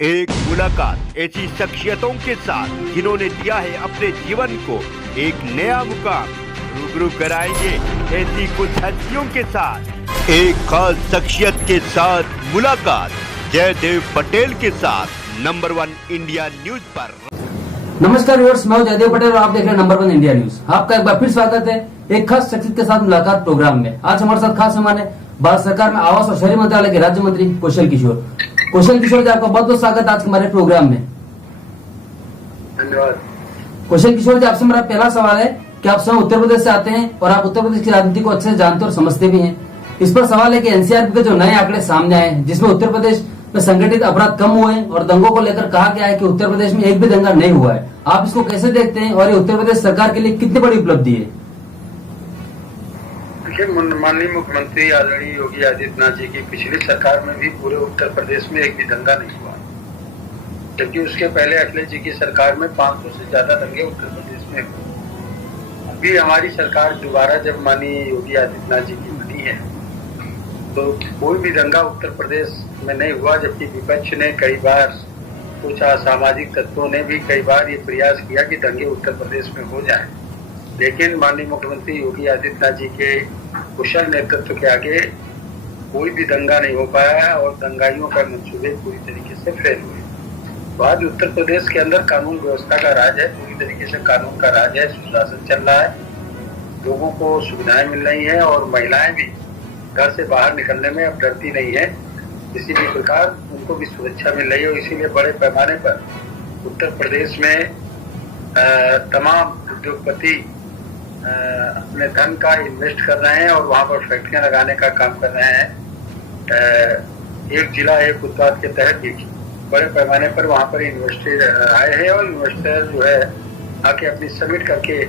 एक मुलाकात ऐसी शख्सियतों के साथ जिन्होंने दिया है अपने जीवन को एक नया मुकाम। रूबरू कराएंगे ऐसी कुछ हस्तियों के साथ एक खास शख्सियत के साथ मुलाकात जयदेव पटेल के साथ नंबर 1 इंडिया न्यूज पर। नमस्कार व्यूअर्स, मैं हूं जयदेव पटेल और आप देख रहे हैं नंबर 1 इंडिया न्यूज। आपका एक बार फिर स्वागत है एक खास शख्सियत के साथ मुलाकात प्रोग्राम में। आज हमारे साथ खास मेहमान है भारत सरकार में आवास और शहरी मंत्रालय के राज्य मंत्री कौशल किशोर। कौशल किशोर जी, आपका बहुत बहुत स्वागत आज हमारे प्रोग्राम में। धन्यवाद। कौशल किशोर जी, आपसे मेरा पहला सवाल है कि आप स्वयं उत्तर प्रदेश से आते हैं और आप उत्तर प्रदेश की राजनीति को अच्छे से जानते और समझते भी हैं। इस पर सवाल है कि एनसीआरबी के जो नए आंकड़े सामने आए जिसमें उत्तर प्रदेश में संगठित अपराध कम हुए हैं और दंगों को लेकर कहा गया है कि उत्तर प्रदेश में एक भी दंगा नहीं हुआ है, आप इसको कैसे देखते हैं और ये उत्तर प्रदेश सरकार के लिए कितनी बड़ी उपलब्धि है? देखिए, माननीय मुख्यमंत्री आदरणीय योगी आदित्यनाथ जी की पिछली सरकार में भी पूरे उत्तर प्रदेश में एक भी दंगा नहीं हुआ, जबकि उसके पहले अखिलेश जी की सरकार में 500 से ज्यादा दंगे उत्तर प्रदेश में हुए। अभी हमारी सरकार दोबारा जब माननीय योगी आदित्यनाथ जी की बनी है तो कोई भी दंगा उत्तर प्रदेश में नहीं हुआ, जबकि विपक्ष ने कई बार, कुछ असामाजिक तत्वों ने भी कई बार ये प्रयास किया कि दंगे उत्तर प्रदेश में हो जाए, लेकिन माननीय मुख्यमंत्री योगी आदित्यनाथ जी के कुशल नेतृत्व के आगे कोई भी दंगा नहीं हो पाया और दंगाइयों का मंसूबे पूरी तरीके से फेल हुए। तो आज उत्तर प्रदेश के अंदर कानून व्यवस्था का राज है, पूरी तरीके से कानून का राज है, सुशासन चल रहा है, लोगों को सुविधाएं मिल रही हैं और महिलाएं भी घर से बाहर निकलने में अब डरती नहीं है। किसी भी प्रकार उनको भी सुरक्षा मिल रही है और इसीलिए बड़े पैमाने पर उत्तर प्रदेश में तमाम उद्योगपति अपने धन का इन्वेस्ट कर रहे हैं और वहां पर फैक्ट्रियां लगाने का काम कर रहे हैं। एक जिला एक उत्पाद के तहत भी बड़े पैमाने पर वहां पर इन्वेस्टर आए हैं और इन्वेस्टर जो है आके अपनी समिट करके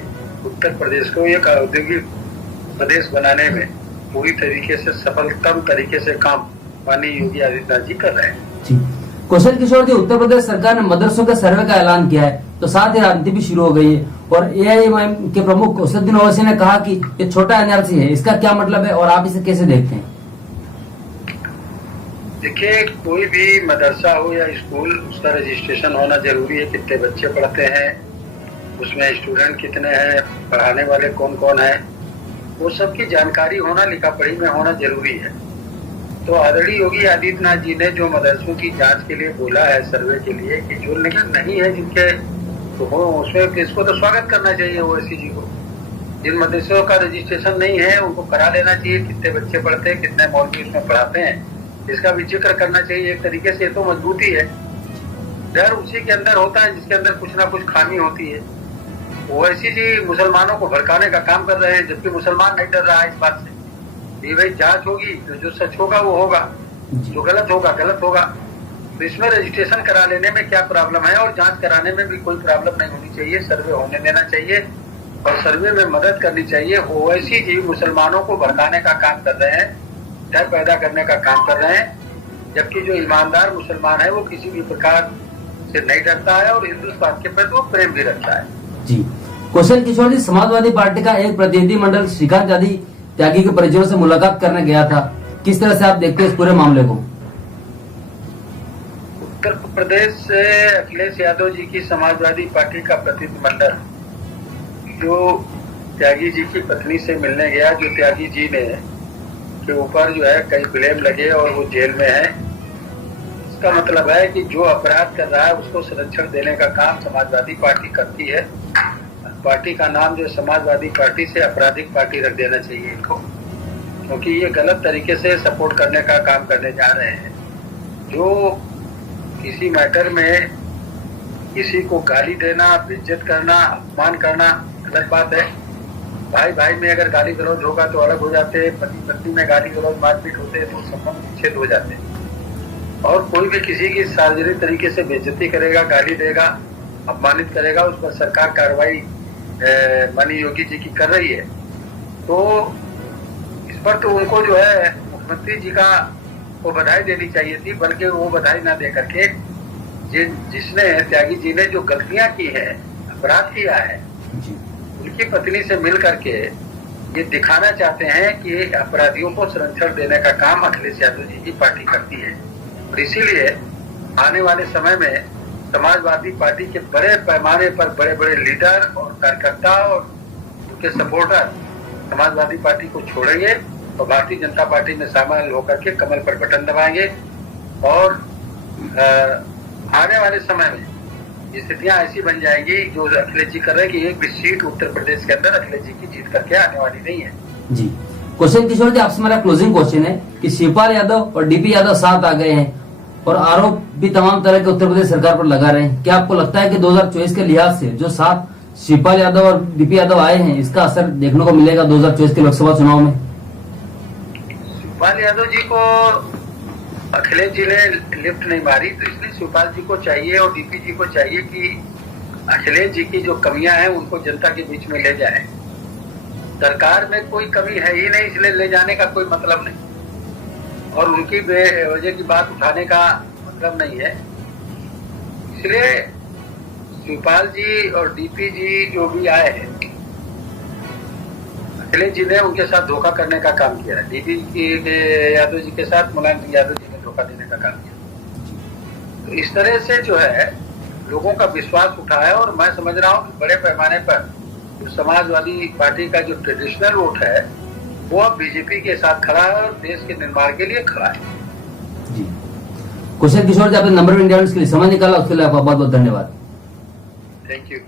उत्तर प्रदेश को एक औद्योगिक प्रदेश बनाने में पूरी तरीके से सफलतम तरीके से काम माननीय योगी आदित्यनाथ जी कर रहे हैं। कौशल किशोर जी, उत्तर प्रदेश सरकार ने मदरसों के सर्वे का ऐलान किया है तो साथ ही राजनीति भी शुरू हो गई है और एआईएमआईएम के प्रमुख असदुद्दीन ओवैसी ने कहा कि ये छोटा एनआरसी है, इसका क्या मतलब है और आप इसे कैसे देखते हैं? देखिए, कोई भी मदरसा हो या स्कूल, उसका रजिस्ट्रेशन होना जरूरी है। कितने बच्चे पढ़ते हैं, उसमें स्टूडेंट कितने हैं, पढ़ाने वाले कौन कौन है, वो सब की जानकारी होना, लिखा पढ़ी में होना जरूरी है। तो आदरणीय योगी आदित्यनाथ जी ने जो मदरसों की जांच के लिए बोला है, सर्वे के लिए, कि जो नहीं है जिनके तो हो उसमें इसको तो स्वागत करना चाहिए ओवैसी जी को। जिन मदरसों का रजिस्ट्रेशन नहीं है उनको करा लेना चाहिए। कितने बच्चे पढ़ते हैं, कितने मौलवी उसमें पढ़ाते हैं, इसका भी जिक्र करना चाहिए। एक तरीके से तो मजबूती है। डर उसी के अंदर होता है जिसके अंदर कुछ ना कुछ खामी होती है। ओवैसी जी मुसलमानों को भड़काने का काम कर रहे हैं, जबकि मुसलमान नहीं डर रहा है इस बात से। भाई जांच होगी तो जो सच होगा वो होगा, जो गलत होगा गलत होगा। तो इसमें रजिस्ट्रेशन करा लेने में क्या प्रॉब्लम है और जांच कराने में भी कोई प्रॉब्लम नहीं होनी चाहिए। सर्वे होने देना चाहिए और सर्वे में मदद करनी चाहिए। ओवैसी जी मुसलमानों को भड़काने का काम कर रहे हैं, डर पैदा करने का काम कर रहे हैं, जबकि जो ईमानदार मुसलमान है वो किसी भी प्रकार से नहीं डरता है और हिंदुस्तान के प्रति वो प्रेम भी रखता है। जी कौशल किशोर जी, समाजवादी पार्टी का एक प्रतिनिधि मंडल श्रीकांत आदि त्यागी के परिजनों से मुलाकात करने गया था, किस तरह से आप देखते हैं इस पूरे मामले को? उत्तर प्रदेश से अखिलेश यादव जी की समाजवादी पार्टी का प्रतिनिधिमंडल जो त्यागी जी की पत्नी से मिलने गया, जो त्यागी जी ने के ऊपर जो है कई ब्लेम लगे और वो जेल में है, इसका मतलब है कि जो अपराध कर रहा है उसको संरक्षण देने का काम समाजवादी पार्टी करती है। पार्टी का नाम जो समाजवादी पार्टी से आपराधिक पार्टी रख देना चाहिए इनको, क्योंकि ये गलत तरीके से सपोर्ट करने का काम करने जा रहे हैं। जो किसी मैटर में किसी को गाली देना, बेइज्जत करना, अपमान करना गलत बात है। भाई भाई में अगर गाली गलौज होगा तो अलग हो जाते हैं, पति पत्नी में गाली गलौज मारपीट होते हैं तो संबंध विच्छेद हो जाते हैं। और कोई भी किसी की सार्वजनिक तरीके से बेइज्जती करेगा, गाली देगा, अपमानित करेगा, उस पर सरकार कार्रवाई माननीय योगी जी की कर रही है। तो इस पर तो उनको जो है मुख्यमंत्री जी का को बधाई देनी चाहिए थी, बल्कि वो बधाई ना दे करके जिसने त्यागी जी ने जो गलतियां की है, अपराध किया है, उनकी पत्नी से मिल करके ये दिखाना चाहते हैं कि अपराधियों को संरक्षण देने का काम अखिलेश यादव जी की पार्टी करती है। और इसीलिए आने वाले समय में समाजवादी पार्टी के बड़े पैमाने पर बड़े बड़े लीडर और कार्यकर्ता और उनके सपोर्टर समाजवादी पार्टी को छोड़ेंगे और भारतीय जनता पार्टी में शामिल होकर के कमल पर बटन दबाएंगे। और आने वाले समय में स्थितियां ऐसी बन जाएंगी जो अखिलेश जी कर रहे हैं कि एक भी सीट उत्तर प्रदेश के अंदर अखिलेश जी की जीत करके आने वाली नहीं है। जी, क्वेश्चन किशोर जी, आपसे मेरा क्लोजिंग क्वेश्चन है कि शिवपाल यादव और डीपी यादव साथ आ गए हैं और आरोप भी तमाम तरह के उत्तर प्रदेश सरकार पर लगा रहे हैं। क्या आपको लगता है कि 2024 के लिहाज से जो साथ शिवपाल यादव और डीपी यादव आए हैं, इसका असर देखने को मिलेगा 2024 के लोकसभा चुनाव में? शिवपाल यादव जी को अखिलेश जी ने लिफ्ट नहीं मारी, तो इसलिए शिवपाल जी को चाहिए और डीपी जी को चाहिए कि अखिलेश जी की जो कमियां हैं उनको जनता के बीच में ले जाए। सरकार में कोई कमी है ही नहीं, इसलिए ले जाने का कोई मतलब नहीं और उनकी बेवजह की बात उठाने का मतलब नहीं है। इसलिए शिवपाल जी और डीपी जी जो भी आए हैं, अखिलेश जी ने उनके साथ धोखा करने का काम किया है। डीपी यादव जी के साथ मुलायम सिंह यादव जी ने धोखा देने का काम किया। तो इस तरह से जो है लोगों का विश्वास उठा है और मैं समझ रहा हूँ कि बड़े पैमाने पर जो समाजवादी पार्टी का जो ट्रेडिशनल वोट है वो अब बीजेपी के साथ खड़ा है और देश के निर्माण के लिए खड़ा है। जी, क्वेश्चन किशोर जी, आपने नंबर ऑफ इंडिया के लिए समय निकाला, उसके लिए आपका बहुत बहुत धन्यवाद। Thank you.